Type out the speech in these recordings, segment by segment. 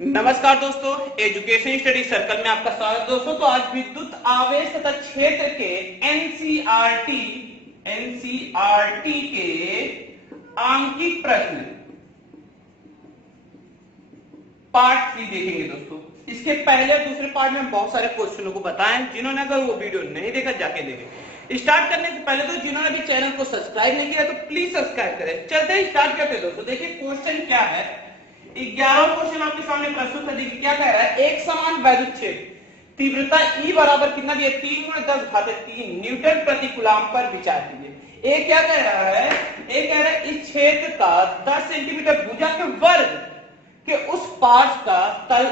नमस्कार दोस्तों, education study circle में आपका स्वागत दोस्तों। तो आज विद्युत आवेश तथा क्षेत्र के एनसीईआरटी के आंकिक प्रश्न पार्ट 3 देखेंगे दोस्तों। इसके पहले और दूसरे पार्ट में बहुत सारे क्वेश्चनों को बताएं, जिन्होंने अगर वो वीडियो नहीं देखा जाके देखें। स्टार्ट करने से पहले तो जिन्होंने अभी चैनल को सब्सक्राइब नहीं किया तो प्लीज सब्सक्राइब करें। चलते हैं, स्टार्ट करते हैं दोस्तों। देखिए क्वेश्चन क्या है, 11वां क्वेश्चन आपके सामने प्रस्तुत है। देखिए क्या कह रहा है, एक समान वैद्युत क्षेत्र तीव्रता E बराबर कितना दिया, 3×10⁻³ न्यूटन प्रति कूलम पर विचार कीजिए। एक क्या कह रहा है, एक कह रहा है इस क्षेत्र का 10 सेंटीमीटर भुजा के वर्ग के उस पार्श्व का तल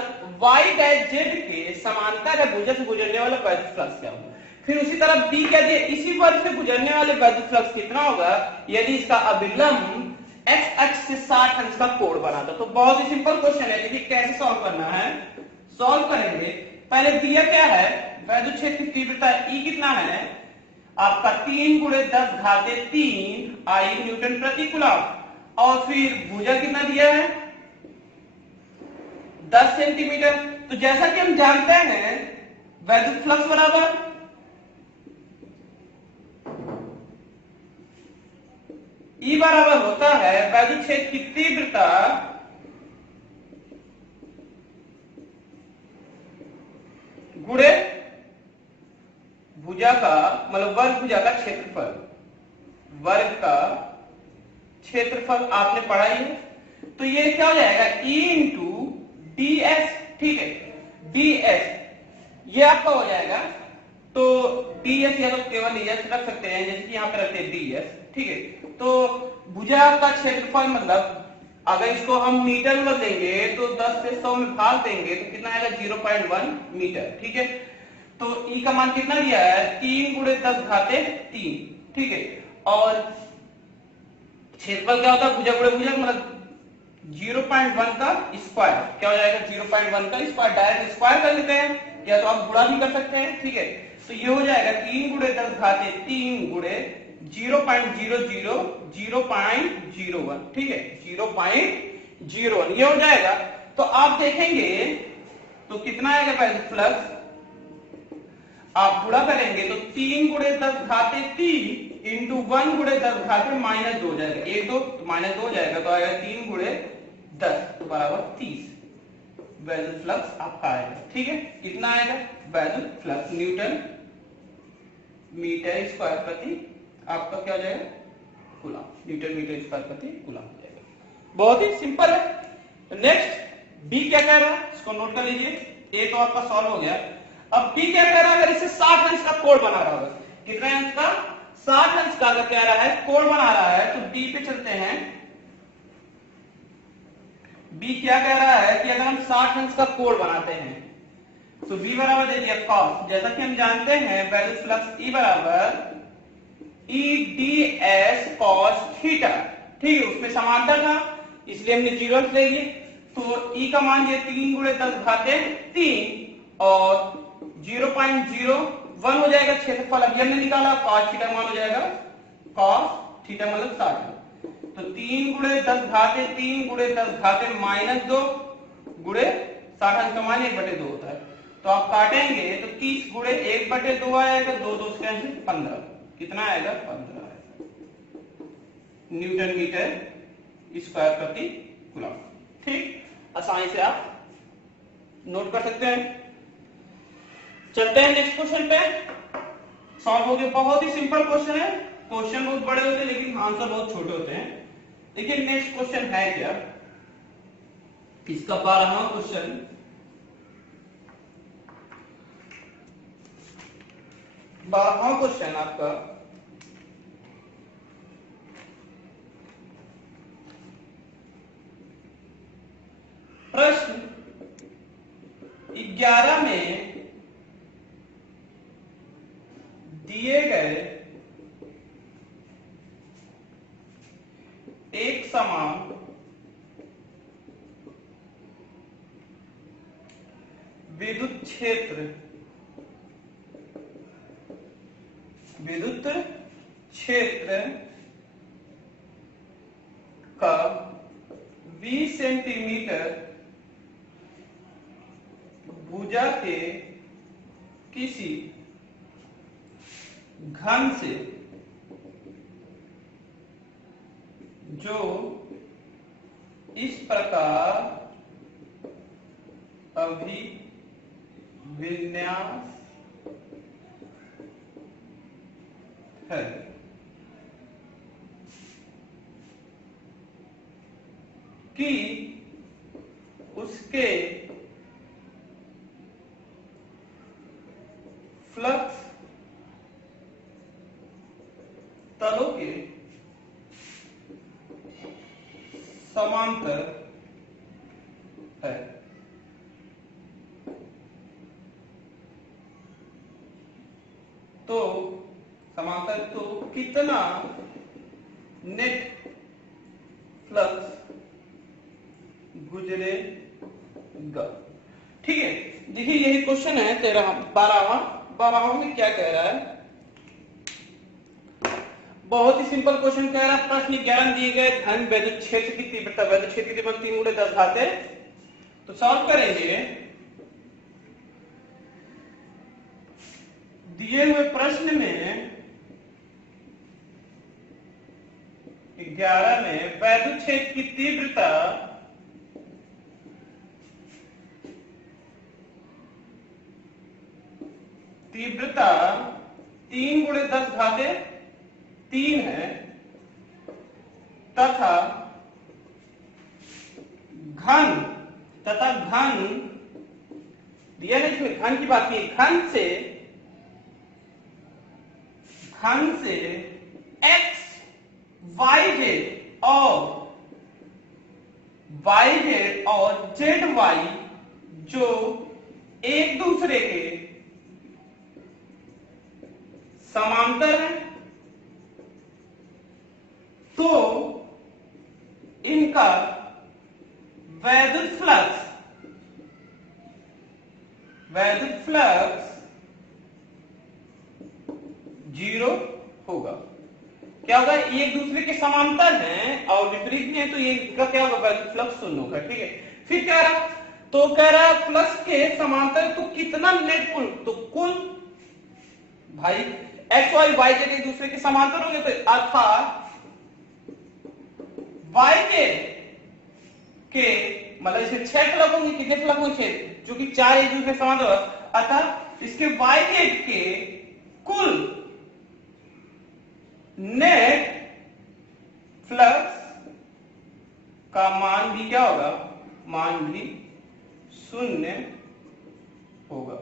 y' z के समांतर है, भुजा से गुजरने वाला वैद्युत फ्लक्स क्या होगा। फिर उसी तरह B क्या दिया, इसी वर्ग से गुजरने वाले वैद्युत फ्लक्स कितना होगा यदि इसका अभिलंब x अक्ष से 60 अंश का कोण बनाता। तो बहुत ही सिंपल क्वेश्चन है। देखिए कैसे सॉल्व करना है, सॉल्व करेंगे। पहले दिया क्या है, वैद्युत क्षेत्र की तीव्रता E कितना है आपका 3×10⁻³ I न्यूटन प्रति कूलम, और फिर भुजा कितना दिया है 10 सेंटीमीटर। तो जैसा कि हम जानते हैं वैद्युत फ्लक्स बराबर E बराबर होता है वैद्युत क्षेत्र की तीव्रता गुणे भुजा का, मतलब वर्ग भुजा का क्षेत्रफल, वर्ग का क्षेत्रफल आपने पढ़ा ही है। तो ये क्या हो जाएगा E इंटू ds, ठीक है, ds ये आपका हो जाएगा। तो ds या तो केवल s रख सकते हैं, जैसे कि यहाँ पे रखते हैं ds, ठीक है। तो भुजा का क्षेत्रफल मतलब अगर इसको हम मीटर में देंगे तो 10 से 100 में भाग देंगे तो कितना आएगा 0.1 मीटर, ठीक है। तो E का मान कितना दिया है 3×10⁻³, ठीक है। और क्षेत्रफल क्या होता है भुजा गुणे भुजा, मतलब 0.1 का स्क्वायर क्या हो जाएगा 0.1 का स्क्वायर। डायरेक्ट स्क्वायर कर लेते हैं या तो आप गुणा भी कर सकते हैं, ठीक है। तो ये हो जाएगा 3×10⁻³ गुणे 0.001, ठीक है, 0.01 ये हो जाएगा। तो आप देखेंगे तो कितना आएगा वैद्युत फ्लक्स, आप गुणा करेंगे तो 3×10⁻³ इंटू 1×10⁻⁻² हो जाएगा, 1 2 तो -2 हो जाएगा, तो आएगा 3×10 तो बराबर 30 वैद्युत फ्लक्स आपका आएगा, ठीक है। कितना आएगा वैद्युत फ्लक्स न्यूटन मीटर स्क्वायर प्रति आपका क्या हो जाएगा कूलम, न्यूटन मीटर स्क्वायर प्रति कूलम हो जाएगा। बहुत ही सिंपल है। नेक्स्ट बी क्या कह रहा है, इसको नोट कर लीजिए। ए तो आपका सॉल्व हो गया। अब बी क्या कह रहा है, अगर इसे 60 अंश का कोण बना रहा होगा, कितने अंश का 60 अंश का अगर कह रहा है कोण बना रहा है, तो बी पे चलते हैं। बी क्या कह रहा है कि अगर हम 60 अंश का कोण बनाते हैं तो बी बराबर दे दिया cos, जैसा कि हम जानते हैं वैल्यूज फ्लक्स E बराबर EDS cos थीटा, ठीक है। उसमें समांतर था इसलिए हमने 0 ले लिए। तो E का मान दिया 3×10⁻³ और 0.01 हो जाएगा क्षेत्रफल, अभी हमने निकाला cos थीटा मान हो जाएगा cos थीटा मतलब 60। तो 3×10⁻³ गुणे 60 अंश का मान 1/2 होता है। तो आप काटेंगे तो 30 गुणे 1/2 आएगा, 2 2 से 15, कितना आएगा 15 आएगा न्यूटन मीटर स्क्वायर प्रति कूलम, ठीक। आसानी से आप नोट कर सकते हैं। चलते हैं नेक्स्ट क्वेश्चन पे, सॉल्व हो गया। बहुत ही सिंपल क्वेश्चन है, क्वेश्चन बहुत बड़े होते हैं लेकिन आंसर बहुत छोटे होते हैं। देखिए नेक्स्ट क्वेश्चन है क्या, इसका 12वां क्वेश्चन। क्वेश्चन आपका प्रश्न 11 में दिए गए एक समान विद्युत क्षेत्र का 20 सेंटीमीटर भुजा के किसी घन से जो इस प्रकार अभिविन्यास है कि उसके फ्लक्स तलों के समांतर है। तो समांतर तो कितना नेट फ्लक्स गुजरेगा। ठीक है, देखिए यही क्वेश्चन है 12वां में क्या कह रहा है। बहुत ही सिंपल क्वेश्चन कह रहा है। प्रश्न 11 दिए गए धन वैद्युत क्षेत्र की तीव्रता, वैद्युत क्षेत्र की तीव्रता 3 × 10 घात है। तो सॉल्व करेंगे। दिए हुए प्रश्न में 11 में वैद्युत क्षेत्र की तीव्रता तीन गुणे 10 घाते 3 है तथा घन दिया नहीं, इसमें घन की बात की, घन से x y z और z y जो एक दूसरे के समांतर है, तो इनका वैद्युत फ्लक्स 0 होगा। क्या होगा, ये एक दूसरे के समांतर हैं और विपरीत में है, तो ये इनका क्या होगा, वैद्युत फ्लक्स 0 होगा। ठीक है, फिर कह रहा फ्लक्स के समांतर तो कितना नेट कुल, तो कुल भाई एक्स वाई वाई जेड एक दूसरे के समांतर होंगे, तो अर्थात वाई के मतलब इसके 6 फ्लक्स होंगे, कितने फ्लक्स होंगे 6, जो कि 4 एक दूसरे समांतर होगा, अर्थात इसके वाई जेड के कुल नेट फ्लक्स का मान भी क्या होगा, मान भी 0 होगा,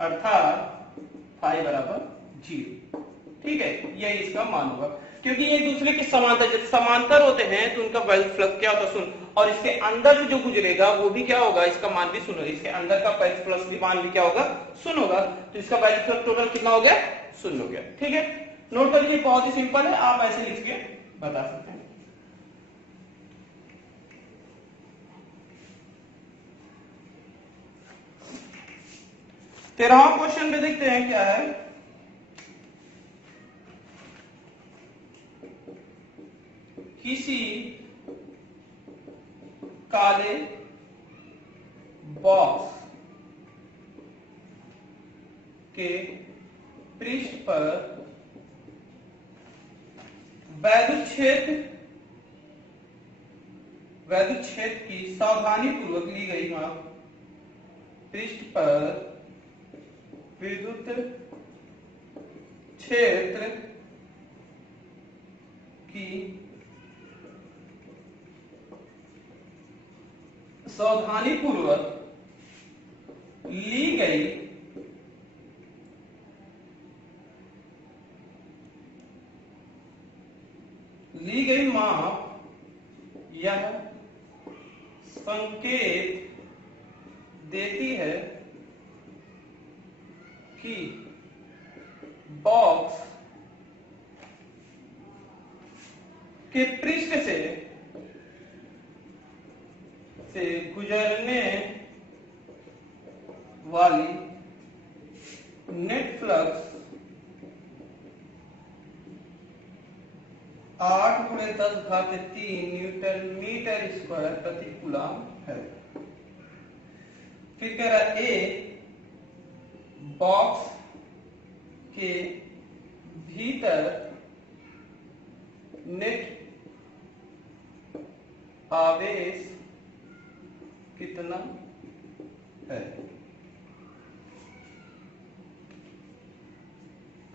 अर्थात फाई बराबर 0। ठीक है, यही इसका मान होगा, क्योंकि ये एक दूसरे के समांतर, जब समांतर होते हैं तो उनका वैल्यूज फ्लक्स क्या होता है 0, और इसके अंदर जो गुजरेगा वो भी क्या होगा, इसका मान भी 0 होगा, इसके अंदर का वैल्यूज फ्लक्स भी मान भी क्या होगा 0 होगा, तो इसका वैल्यूज फ्लक्स टोटल कितना हो गया 0 हो गया। ठीक है, नोट कर लीजिए, बहुत ही सिंपल है, आप ऐसे लिख के बता सकते हैं। तेरहवां क्वेश्चन में देखते हैं क्या है। किसी काले बॉक्स के पृष्ठ पर वैद्युत क्षेत्र की सावधानी पूर्वक ली गई माप, पृष्ठ पर विद्युत क्षेत्र की सावधानी पूर्वक ली गई माप यह संकेत देती है कि बॉक्स के पृष्ठ से गुजरने वाली net flux 8 × 10⁻³ newton metre square प्रति कूलम है। फिर कह रहा है ए बॉक्स के भीतर नेट आवेश कितना है।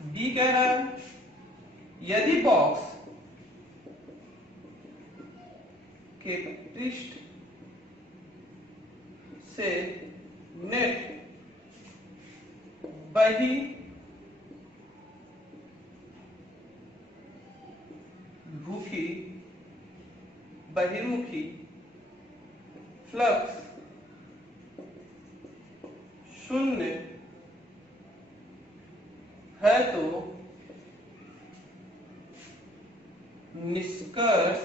बी कह रहा है यदि बॉक्स के पृष्ठ से नेट बहिर्मुखी फ्लक्स शून्य है तो निष्कर्ष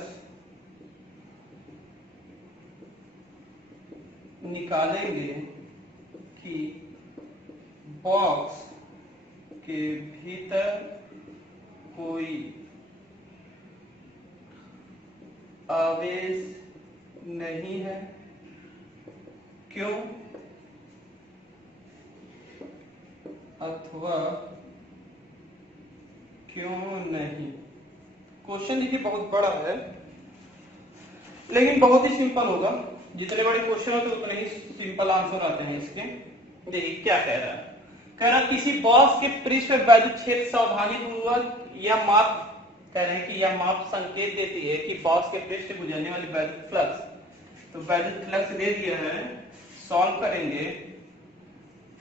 निकालेंगे कि बॉक्स के भीतर कोई आवेश नहीं है। क्यों अथवा क्यों नहीं। क्वेश्चन देखिए बहुत बड़ा है लेकिन बहुत ही सिंपल होगा। जितने बड़े क्वेश्चन होते उतने ही सिंपल आंसर आते हैं इसके। देखिए क्या कह रहा है, कह रहा किसी बॉक्स के पृष्ठ पर वैद्युत क्षेत्र सावधानी पूर्वक यह माप कह रहे हैं कि यह माप संकेत देती है कि बॉक्स के पृष्ठ से गुजरने वाली वैद्युत फ्लक्स, तो वैद्युत फ्लक्स दे दिया है, सॉल्व करेंगे।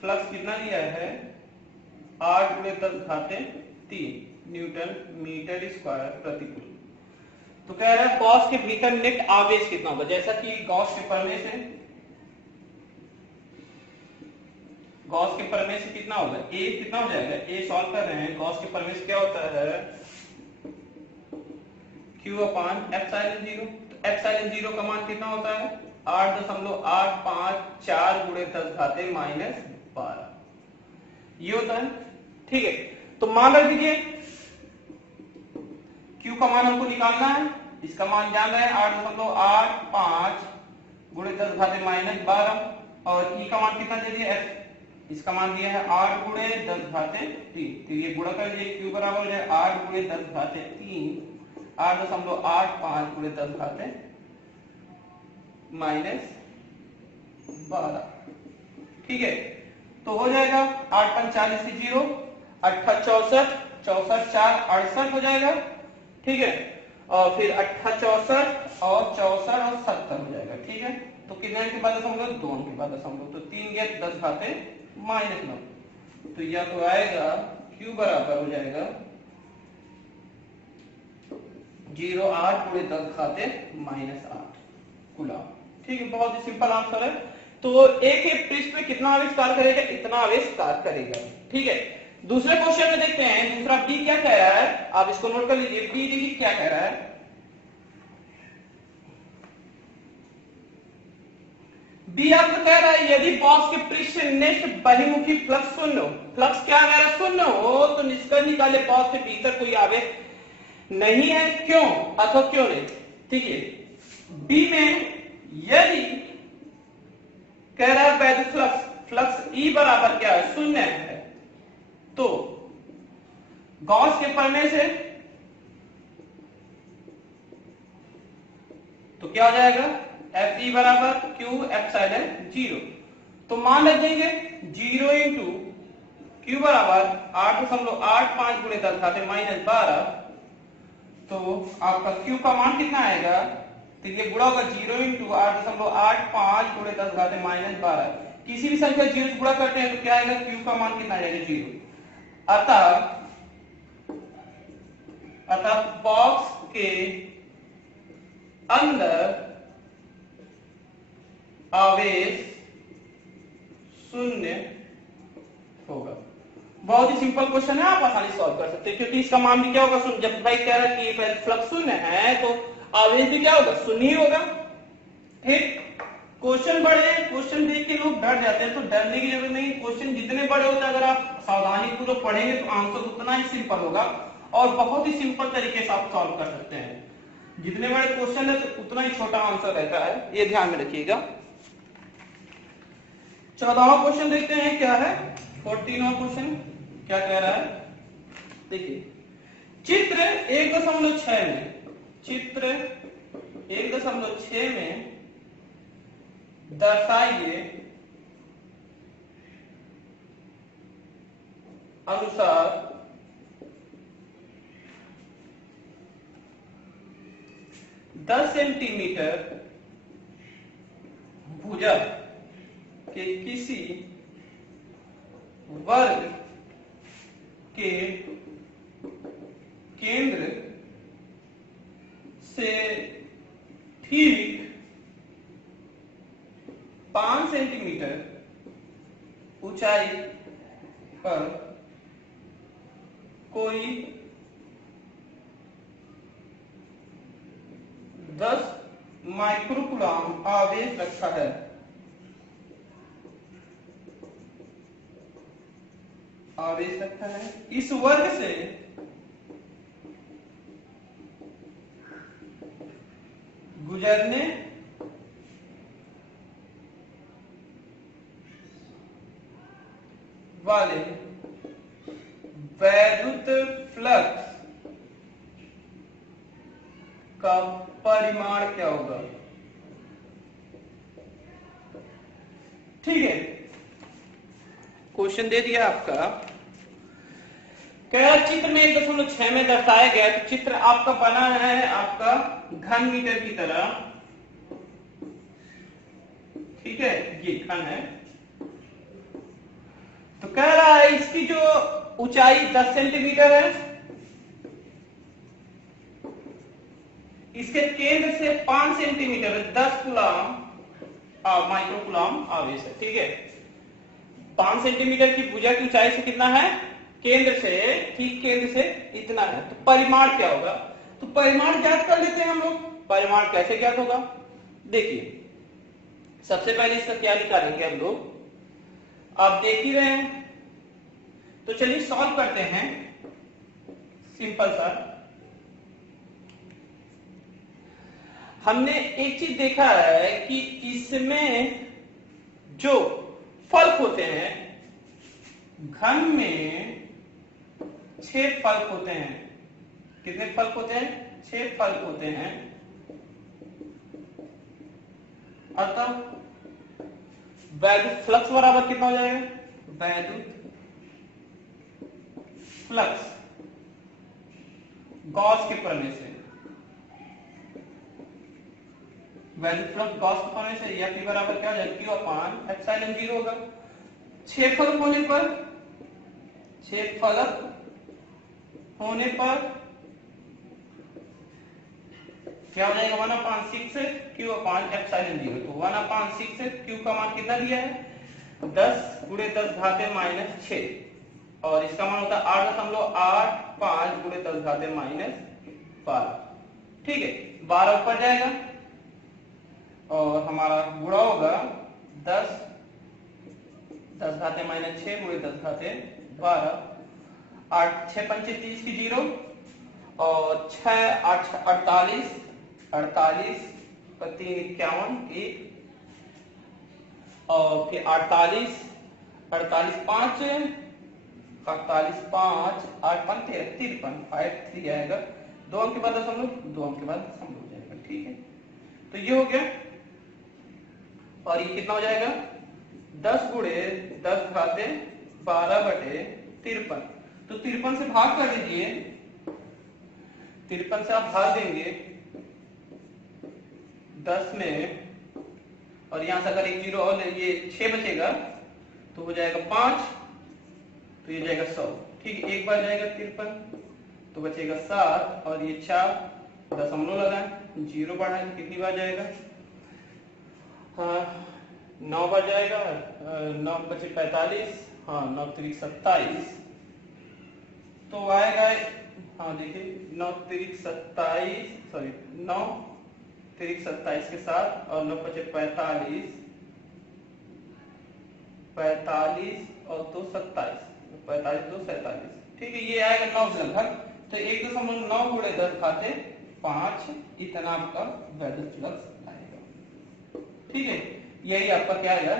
फ्लक्स कितना दिया है 8 × 10⁻³ न्यूटन मीटर स्क्वायर प्रति कूलम। तो कह रहा है गॉस के भीतर नेट आवेश कितना होगा, जैसा कि गॉस के प्रमेय से कितना होगा ए कितना हो जाएगा, ए सॉल्व कर रहे हैं। गॉस के प्रमेय से क्या होता है Q/ε0। तो ε0 का मान कितना होता है 8.854 × 10⁻⁻12 ये होता है। ठीक है, तो मान रख दीजिए Q का मान हमको निकालना है, इसका मान जान रहे हैं 8.85 × 10⁻⁻12 और E का मान कितना दे दिया F, इसका मान दिया है 8 × 10⁻3। तो ये गुणा कर लीजिए Q बराबर हो जाए 8 × 10⁻3 8.85 × 10⁻⁻12। ठीक है, तो हो जाएगा 8×5 = 0, 8 64 64 4 68 हो जाएगा। ठीक है, और फिर 8 64 और 64 और 70 हो जाएगा। ठीक है, तो कितने के बाद दशमलव 2 के बाद दशमलव, तो 3 × 10⁻⁻9। तो यह तो आएगा Q बराबर हो जाएगा 0.8 × 10⁻8 कूलम। ठीक है, बहुत ही सिंपल आंसर है। तो एक ही पृष्ठ में कितना आवेश कार्य करेगा, इतना आवेश कार्य करेगा। ठीक है, दूसरे क्वेश्चन में देखते हैं दूसरा बी क्या कह रहा है, आप इसको नोट कर लीजिए। बी देखिए क्या कह रहा है, बी आपको कह रहा है यदि बॉक्स के पृष्ठ से नेट बहिर्मुखी फ्लक्स शून्य हो, फ्लक्स क्या कह रहा है शून्य हो, तो निष्कर्ष निकाले बॉक्स के भीतर कोई आवेश नहीं है। क्यों अथवा क्यों नहीं। ठीक है, बी में यदि कह रहा है वैद्युत फ्लक्स E बराबर क्या है 0 है, तो गॉस के प्रमेय से तो क्या हो जाएगा Fe बराबर Q/ε0। तो मान रख देंगे 0 × Q बराबर 8.85 × 10⁻⁻12। तो आपका Q का मान कितना आएगा, तो ये गुणा होगा 0 × 8.85 × 10⁻⁻12। किसी भी संख्या 0 से गुणा करते हैं तो क्या आएगा, Q का मान कितना आएगा 0। अतः बॉक्स के अंदर आवेश 0 होगा। बहुत ही सिंपल क्वेश्चन है, आप आसानी सॉल्व कर सकते हैं क्योंकि इसका मान भी क्या होगा शून्य। जब भाई कह रहा है कि फ्लक्स 0 है तो आवेश भी क्या होगा 0 ही होगा। ठीक, क्वेश्चन बड़े, क्वेश्चन देख के लोग डर जाते हैं, तो डरने की जरूरत नहीं। क्वेश्चन जितने बड़े होते हैं अगर आप सावधानी पूर्वक पढ़ेंगे तो आंसर उतना ही सिंपल होगा और बहुत ही सिंपल तरीके से आप सॉल्व कर सकते हैं। जितने बड़े क्वेश्चन है तो उतना ही छोटा आंसर रहता है, ये ध्यान में रखिएगा। 14वां क्वेश्चन देखते हैं क्या है। 14वां क्वेश्चन क्या कह रहा है, देखिए चित्र 1.6 में, चित्र 1.6 में दर्शाइए अनुसार 10 सेंटीमीटर भुजा के किसी वर्ग के केंद्र से ठीक 5 सेंटीमीटर ऊंचाई पर कोई 10 माइक्रोकूलम आवेश रखा है। आवेश रखा है, इस वर्ग से गुजरने वाले वैद्युत फ्लक्स का परिमाण क्या होगा। ठीक है, क्वेश्चन दे दिया आपका, क्या चित्र में 1.6 में दर्शाया गया, तो चित्र आपका बना है आपका घन मीटर की तरह। ठीक है, ये घन है, तो कह रहा है इसकी जो ऊंचाई 10 सेंटीमीटर है, इसके केंद्र से 5 सेंटीमीटर 10 कूलम माइक्रोकूलम आवेश है। ठीक है, 5 सेंटीमीटर की भुजा की ऊंचाई से कितना है, केंद्र से, ठीक केंद्र से इतना है, तो परिमाण क्या होगा। तो परिमाण ज्ञात कर लेते हैं हम लोग। परिमाण कैसे ज्ञात होगा, देखिए सबसे पहले इसका क्या निकालेंगे हम लोग, आप देख ही रहे हैं, तो चलिए सॉल्व करते हैं। सिंपल सा, हमने एक चीज देखा है कि इसमें जो फलक होते हैं, घन में 6 फलक होते हैं। कितने फलक होते हैं, 6 फलक होते हैं। अतः वैद्युत फ्लक्स बराबर कितना हो जाएगा, वैद्युत फ्लक्स गॉस के प्रमेय से, वैद्युत फ्लक्स गॉस के प्रमेय से या P बराबर क्या हो जाएगा, Q अपान एप्सिलॉन 0 होगा। 6 फलक होने पर, 6 फलक होने पर क्या हो जाएगा, 1/6 Q अपान एप्सिलॉन 0। तो 1/6 Q का मान कितना दिया है, 10 गुणे 10 घाते -6, और इसका मान होता है 8.85 गुणे 10 घाते -12। ठीक है, 12 ऊपर जाएगा और हमारा गुणा होगा 10 घाते -6 गुणे 10 घाते 12, 8 6 5 30 की 0, और 6 8 48 48 पर 3 51 1, और फिर 48 48 5 48 5 8 5 53 5 3 आएगा, 2 अंक के बाद दशमलव, 2 अंक के बाद दशमलव हो जाएगा। ठीक है, तो ये हो गया, और ये कितना हो जाएगा, 10 गुणे 10 घाते 12 बटे 53। तो 53 से भाग कर दीजिए, 53 से आप भाग देंगे 10 में, और यहां से अगर एक 0 और ये 6 बचेगा तो हो जाएगा 5, तो ये जाएगा 100। ठीक है, एक बार जाएगा 53 तो बचेगा 7, और ये 4 दशमलव लगा, 0 बढ़ा, कितनी बार जाएगा, हाँ 9 बार जाएगा, 9 बचे 45, हाँ 9 3 27, तो आएगा, हाँ देखिए 9 3 27, सॉरी 9 3 27 के साथ, और 9 बचे 45, 45 और 2 27, 45 2 47। ठीक है, ये आएगा 9 लगभग, तो 1.9 गुणे 10 घाते 5 इतना आपका वैद्युत फ्लक्स आएगा। ठीक है, यही आपका क्या आएगा,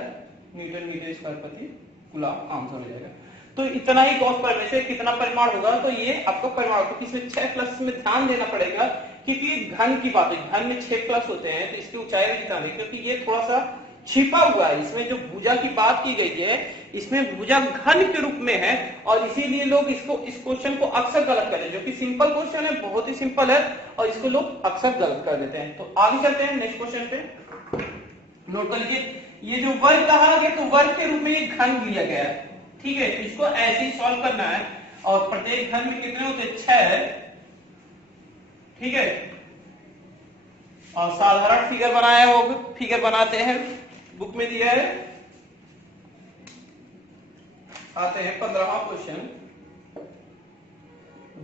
न्यूटन मीटर स्क्वायर प्रति कूलम आंसर हो जाएगा। तो इतना ही गॉस परिमाण से कितना परिमाण होगा, तो ये आपका परिमाण, क्योंकि इसमें 6 प्लस में ध्यान देना पड़ेगा क्योंकि ये घन की बात है, घन में 6 प्लस होते हैं, तो इसकी ऊंचाई भी ध्यान दें क्योंकि ये थोड़ा सा छिपा हुआ है। इसमें जो भुजा की बात की गई है, इसमें भुजा घन के रूप में है और इसीलिए लोग इसको, इस क्वेश्चन को अक्सर गलत कर देते हैं, जो कि सिंपल क्वेश्चन है, बहुत ही सिंपल है और इसको लोग अक्सर गलत कर देते हैं। तो आगे चलते हैं नेक्स्ट क्वेश्चन पे। नोट कर लीजिए, ये जो वर्ग कहा गया तो वर्ग के रूप में ये घन दिया गया है, ठीक है। तो इसको ऐसे ही सॉल्व करना है और प्रत्येक घन में कितने होते हैं, 6, ठीक है। और साधारण फिगर बनाया है, वो फिगर बनाते हैं, बुक में दिया है। आते हैं 15वां क्वेश्चन।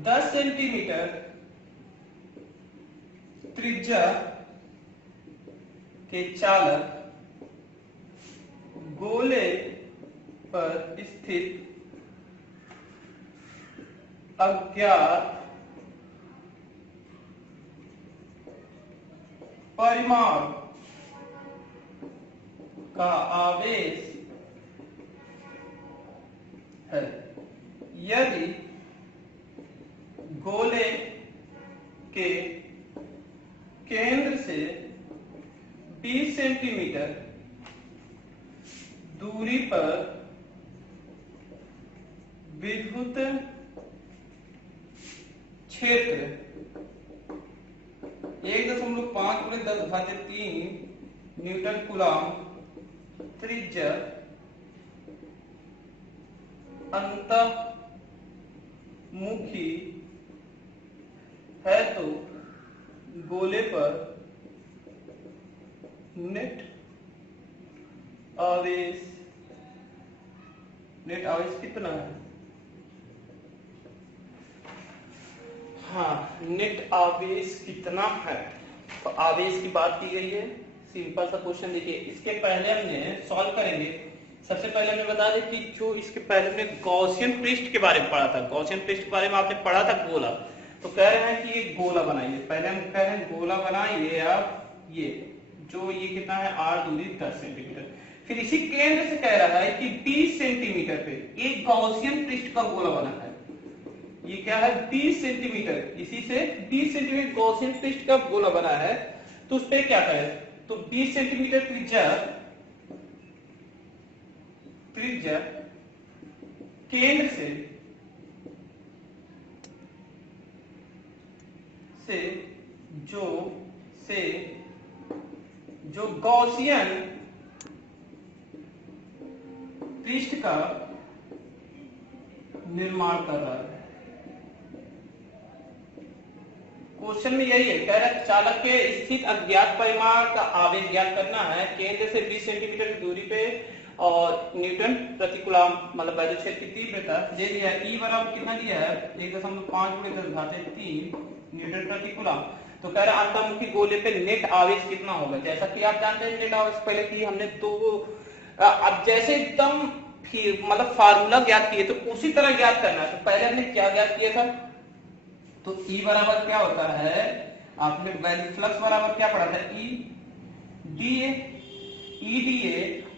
10 सेंटीमीटर त्रिज्या के चालक गोले पर स्थित अज्ञात परिमाण का आवेश है। यदि गोले के केंद्र से 20 सेंटीमीटर दूरी पर विद्युत क्षेत्र 1.5 × 10⁻³ न्यूटन कूलम त्रिज्या अंतःमुखी है तो गोले पर नेट आवेश कितना है? हाँ, नेट आवेश कितना है, तो आवेश की बात की गई है। सिंपल सा क्वेश्चन देखिए, इसके पहले हमने सॉल्व करेंगे। सबसे पहले हमने बता दें कि जो इसके पहले हमने गॉसियन पृष्ठ के बारे में पढ़ा था, गॉसियन पृष्ठ के बारे में आपने पढ़ा था गोला। तो कह रहे हैं कि ये गोला बनाइए, पहले हम कह रहे हैं गोला बनाइए आप, ये जो ये कितना है r दूरी 10 सेंटीमीटर। फिर इसी केंद्र से कह रहा है कि 20 सेंटीमीटर पे एक गॉसियन पृष्ठ का गोला बना है। ये क्या है, 20 सेंटीमीटर, इसी से 20 सेंटीमीटर गॉसियन पृष्ठ का गोला बना है। तो उस पे क्या करें, तो 20 सेंटीमीटर त्रिज्या केंद्र से जो गॉसियन पृष्ठ का निर्माण कर रहा है। क्वेश्चन में यही है, कह रहा है चालक के स्थित अज्ञात परिमाण का आवेश ज्ञात करना है केंद्र से 20 सेंटीमीटर की दूरी पे और न्यूटन प्रति कूलम मतलब वैद्युत क्षेत्र की तीव्रता दे दिया है। E बराबर कितना दिया है, 1.5 × 10⁻³ न्यूटन प्रति कूलम। तो कह रहा है अंतःमुखी गोले पे नेट आवेश कितना होगा। जैसा कि आप जानते हैं नेट आवेश पहले की हमने, तो अब जैसे एकदम मतलब फार्मूला ज्ञात किए तो उसी तरह ज्ञात करना है। तो पहले हमने क्या ज्ञात किया था, तो E बराबर क्या होता है, आपने वैल्यू फ्लक्स बराबर क्या पढ़ा था, E dA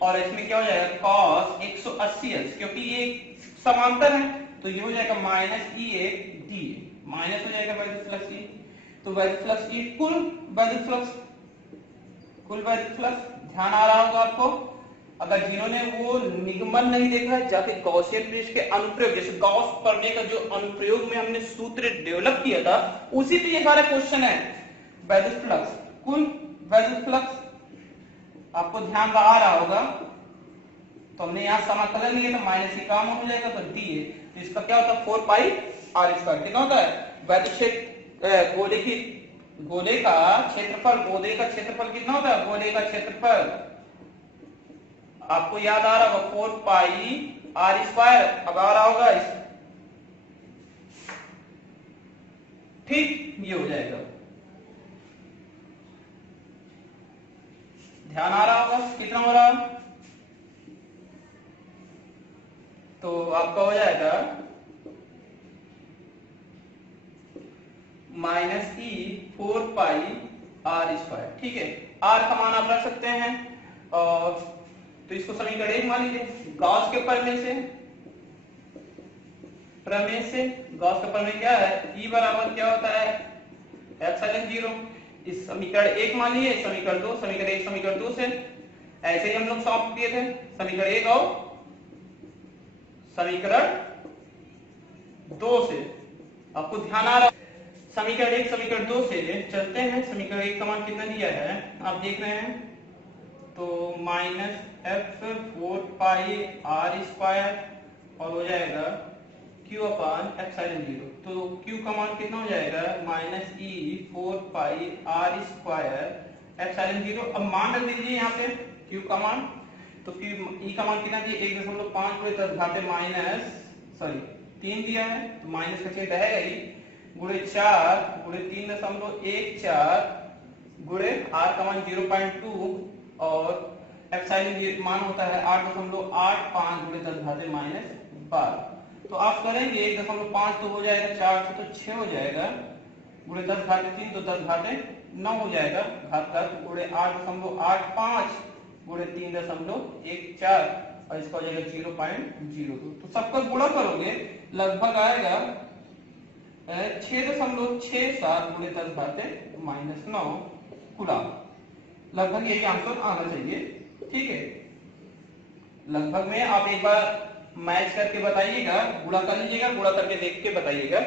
और इसमें क्या हो जाएगा cos 180 क्योंकि ये समांतर है तो ये हो जाएगा -E dA, माइनस हो जाएगा वैद्युत फ्लक्स E। तो वैद्युत फ्लक्स E कुल वैद्युत फ्लक्स ध्यान आ रहा होगा आपको। अगर जिन्होंने वो निगमन नहीं देखा है, जाके गॉसियन पृष्ठ के अनुप्रयोग, जैसे गॉस प्रमेय का जो अनुप्रयोग में हमने सूत्र डेवलप किया था, उसी पे ये सारा क्वेश्चन है। वैद्युत फ्लक्स, कुल वैद्युत फ्लक्स आपको ध्यान आ रहा होगा। तो हमने यहाँ समाकलन लिया था, माइनस ही काम हो जाएगा तो डी है, तो इसका क्या होता है 4πr²। कितना होता है वैद्युत क्षेत्र, गोले का क्षेत्रफल कितना होता है, गोले का क्षेत्रफल आपको याद आ रहा होगा 4πr²। अब आ रहा होगा ठीक, ये हो जाएगा, ध्यान आ रहा होगा कितना हो रहा, तो आपका हो जाएगा -E 4πr²। ठीक है, r का मान आप रख सकते हैं और तो इसको समीकरण 1 मान लीजिए। गॉस के प्रमेय से गॉस का प्रमेय क्या है, E बराबर क्या होता है, एप्सिलॉन 0। इस समीकरण 1 मान लीजिए, समीकरण 2, समीकरण 1 समीकरण 2 से ऐसे ही हम लोग सॉल्व किए थे, समीकरण 1 और समीकरण 2 से। आपको ध्यान आ रहा है, समीकरण 1 समीकरण 2 से चलते हैं। समीकरण 1 का मान कितना दिया है आप देख रहे हैं, तो -f(4πr²) और हो जाएगा q/ε0। तो q का मान कितना हो जाएगा, -e(4πr²)ε0। अब मान रख दीजिए यहाँ पे q का मान, तो q e का मान कितना दिया, 1.5 × 10⁻³ दिया है, तो माइनस का छेद रहेगा ही, गुणे 4 गुणे 3.14 गुणे r का मान 0.2 और एप्सिलॉन मान होता है 8.85 गुणे 10⁻12। तो आप करेंगे 1.5 तो हो जाएगा, 4 तो 6 हो जाएगा, गुणे 10⁻3 तो 10⁻9 हो जाएगा, घात गुणे 8.85 गुणे 3.14 और इसका हो जाएगा 0.02। तो सबका गुणा करोगे लगभग आएगा 6.67 गुणे 10⁻9 कूलम। लगभग यही आंसर आना चाहिए, ठीक है। लगभग में आप एक बार मैच करके बताइएगा, गुणा कर लीजिएगा, गुणा करके देख के बताइएगा,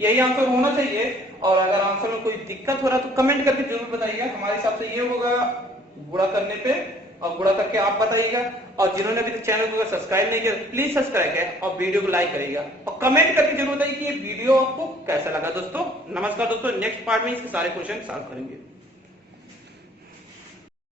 यही आंसर होना चाहिए। और अगर आंसर में कोई दिक्कत हो रहा है तो कमेंट करके जरूर बताइएगा। हमारे हिसाब से ये होगा गुणा करने पे, और गुणा करके आप बताइएगा। और जिन्होंने अभी तक चैनल को सब्सक्राइब नहीं किया प्लीज सब्सक्राइब करें और वीडियो को लाइक करिएगा और कमेंट करके जरूर बताइए कि ये वीडियो आपको कैसा लगा। दोस्तों नमस्कार दोस्तों, नेक्स्ट पार्ट में इसके सारे क्वेश्चन सॉल्व करेंगे।